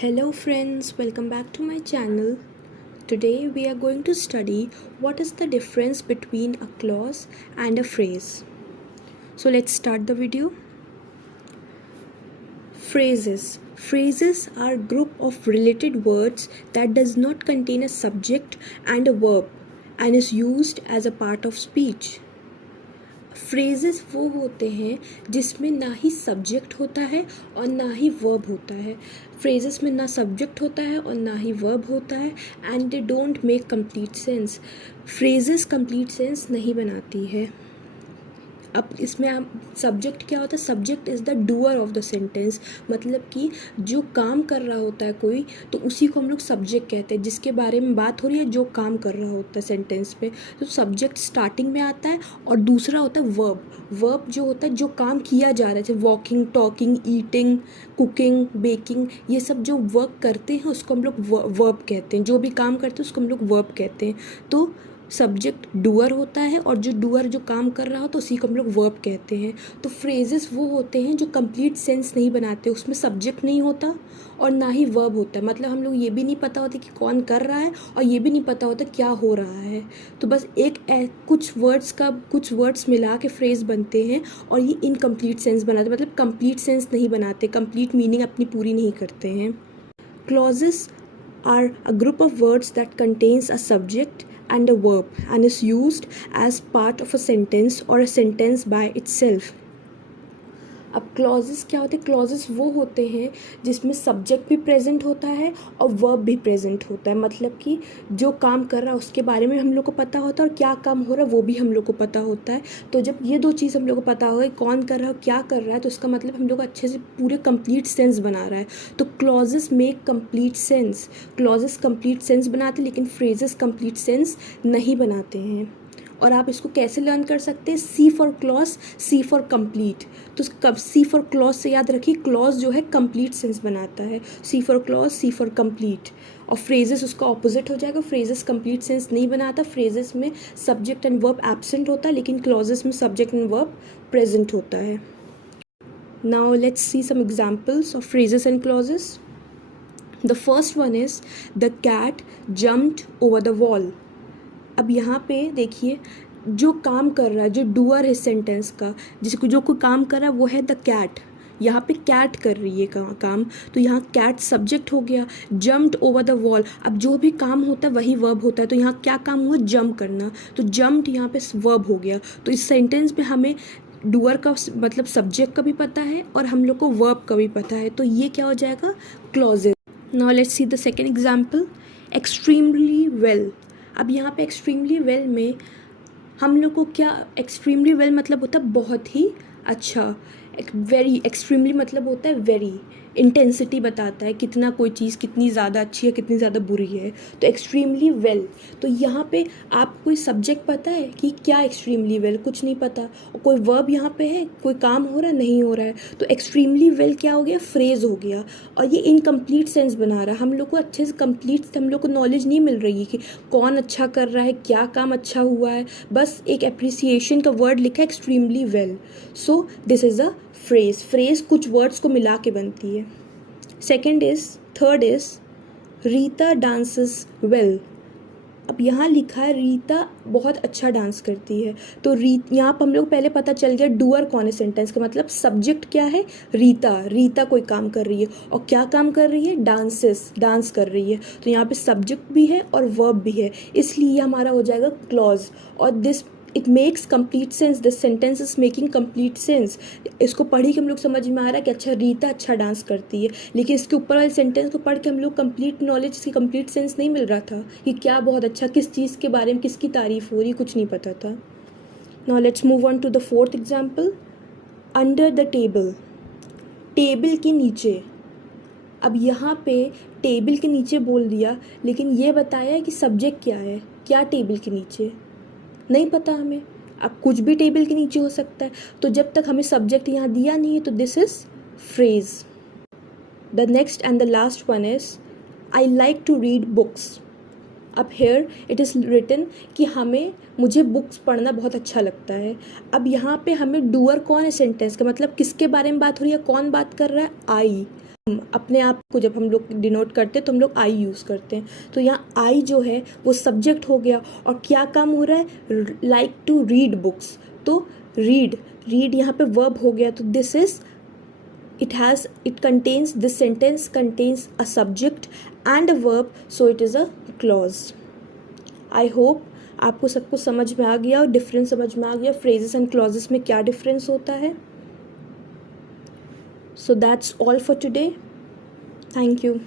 Hello friends, welcome back to my channel. Today we are going to study what is the difference between a clause and a phrase. So let's start the video. Phrases. Phrases are a group of related words that does not contain a subject and a verb and is used as a part of speech. Phrases वो होते हैं जिसमें ना ही subject होता है और ना ही verb होता है. फ्रेजेस में ना सब्जेक्ट होता है और ना ही वर्ब होता है and they don't make complete sense. Phrases complete sense नहीं बनाती है. अब इसमें आप सब्जेक्ट क्या होता है? Subject is the doer of the sentence. मतलब कि जो काम कर रहा होता है कोई, तो उसी को हम लोग सब्जेक्ट कहते हैं. जिसके बारे में बात हो रही है, जो काम कर रहा होता है सेंटेंस में, तो सब्जेक्ट स्टार्टिंग में आता है. और दूसरा होता है वर्ब. वर्ब जो होता है जो काम किया जा रहा है, जैसे walking, talking, eating, cooking, baking, ये सब जो वर्क करते हैं उसको हम लोग वर्ब कहते हैं. जो भी काम करते हैं उसको हम लोग वर्ब कहते हैं. तो सब्जेक्ट डूअर होता है और जो डूअर जो काम कर रहा हो तो उसी को हम लोग वर्ब कहते हैं. तो फ्रेजेस वो होते हैं जो कंप्लीट सेंस नहीं बनाते. उसमें सब्जेक्ट नहीं होता और ना ही वर्ब होता है. मतलब हम लोग ये भी नहीं पता होता कि कौन कर रहा है और ये भी नहीं पता होता क्या हो रहा है. तो बस कुछ वर्ड्स मिला के फ्रेज बनते हैं और ये इनकम्प्लीट सेंस बनाते हैं. मतलब कंप्लीट सेंस नहीं बनाते, कंप्लीट मीनिंग अपनी पूरी नहीं करते हैं. Clauses are a group of words that contains a subject and a verb and is used as part of a sentence or a sentence by itself. अब क्लॉजेस क्या होते हैं? क्लॉजेस वो होते हैं जिसमें सब्जेक्ट भी प्रेजेंट होता है और वर्ब भी प्रेजेंट होता है. मतलब कि जो काम कर रहा है उसके बारे में हम लोग को पता होता है और क्या काम हो रहा है वो भी हम लोग को पता होता है. तो जब ये दो चीज़ हम लोग को पता होगा, कौन कर रहा है, क्या कर रहा है, तो इसका मतलब हम लोग अच्छे से पूरे कंप्लीट सेंस बना रहा है. तो clauses make complete sense. Clauses complete sense बनाते हैं लेकिन फ्रेजेस कंप्लीट सेंस नहीं बनाते हैं. और आप इसको कैसे लर्न कर सकते हैं? C for clause, C for complete. तो सी फॉर क्लॉज से याद रखिए, क्लॉज जो है कंप्लीट सेंस बनाता है. C for clause, C for complete. और फ्रेजेस उसका ऑपोजिट हो जाएगा. फ्रेजेस कंप्लीट सेंस नहीं बनाता. फ्रेजेस में सब्जेक्ट एंड वर्ब एब्सेंट होता है लेकिन क्लॉजेस में सब्जेक्ट एंड वर्ब प्रेजेंट होता है. Now let's see some examples of phrases and clauses. The first one is the cat jumped over the wall. अब यहाँ पे देखिए, जो काम कर रहा है, जो डूअर है सेंटेंस का, जिसको जो कोई काम कर रहा है वो है द कैट. यहाँ पे कैट कर रही है काम. तो यहाँ कैट सब्जेक्ट हो गया. Jumped over the wall. अब जो भी काम होता है वही वर्ब होता है. तो यहाँ क्या काम हुआ? जंप करना. तो जम्प्ड यहाँ पे वर्ब हो गया. तो इस सेंटेंस में हमें डूअर का मतलब सब्जेक्ट का भी पता है और हम लोग को वर्ब का भी पता है. तो ये क्या हो जाएगा? Clauses. Now let's see the second example. Extremely well. अब यहाँ पे एक्सट्रीमली वेल में हम लोग को क्या, एक्सट्रीमली वेल मतलब होता है बहुत ही अच्छा. वेरी, एक्सट्रीमली मतलब होता है वेरी. इंटेंसिटी बताता है कितना कोई चीज़ कितनी ज़्यादा अच्छी है, कितनी ज़्यादा बुरी है. तो एक्सट्रीमली वेल. तो यहाँ पे आप कोई सब्जेक्ट पता है कि क्या एक्सट्रीमली वेल? कुछ नहीं पता. और कोई वर्ब यहाँ पे है, कोई काम हो रहा है, नहीं हो रहा है. तो एक्सट्रीमली वेल क्या हो गया? फ्रेज हो गया. और ये इनकम्प्लीट सेंस बना रहा है. हम लोग को अच्छे से कंप्लीट हम लोग को नॉलेज नहीं मिल रही है कि कौन अच्छा कर रहा है, क्या काम अच्छा हुआ है. बस एक एप्रिसिएशन का वर्ड लिखा है, extremely well. So this is a phrase. Phrase कुछ वर्ड्स को मिला के बनती है. Third is Rita dances well. अब यहाँ लिखा है रीता बहुत अच्छा डांस करती है. तो यहाँ पर हम लोग पहले पता चल गया डूअर कौन है सेंटेंस का. मतलब सब्जेक्ट क्या है? रीता. रीता कोई काम कर रही है. और क्या काम कर रही है? डांस कर रही है. तो यहाँ पे सब्जेक्ट भी है और वर्ब भी है, इसलिए हमारा हो जाएगा क्लॉज. और this it makes complete sense. This sentence is making complete sense. इसको पढ़ के हम लोग समझ में आ रहा है कि अच्छा रीता अच्छा डांस करती है. लेकिन इसके ऊपर वाले सेंटेंस को पढ़ के हम लोग कंप्लीट नॉलेज, इसकी कंप्लीट सेंस नहीं मिल रहा था कि क्या बहुत अच्छा, किस चीज़ के बारे में किसकी तारीफ हो रही, कुछ नहीं पता था. Now let's move on to the fourth example. Under the table. Table के नीचे. अब यहाँ पे टेबल के नीचे बोल दिया लेकिन ये बताया कि सब्जेक्ट क्या है. क्या टेबल के नीचे? नहीं पता हमें. अब कुछ भी टेबल के नीचे हो सकता है. तो जब तक हमें सब्जेक्ट यहाँ दिया नहीं है तो this is phrase. The next and the last one is I like to read books. अब हेयर इट इज़ रिटन कि मुझे बुक्स पढ़ना बहुत अच्छा लगता है. अब यहाँ पे हमें डूअर कौन है सेंटेंस का, मतलब किसके बारे में बात हो रही है, कौन बात कर रहा है? आई. अपने आप को जब हम लोग डिनोट करते हैं तो हम लोग आई यूज़ करते हैं। तो यहाँ आई जो है वो सब्जेक्ट हो गया, और क्या काम हो रहा है, लाइक टू रीड बुक्स, तो रीड यहाँ पे वर्ब हो गया। तो this is it contains, this sentence contains a subject and a verb, so it is a clause. I hope आपको सब कुछ समझ में आ गया और डिफरेंस समझ में आ गया, फ्रेजेस एंड क्लॉजेस में क्या डिफरेंस होता है। So that's all for today. Thank you.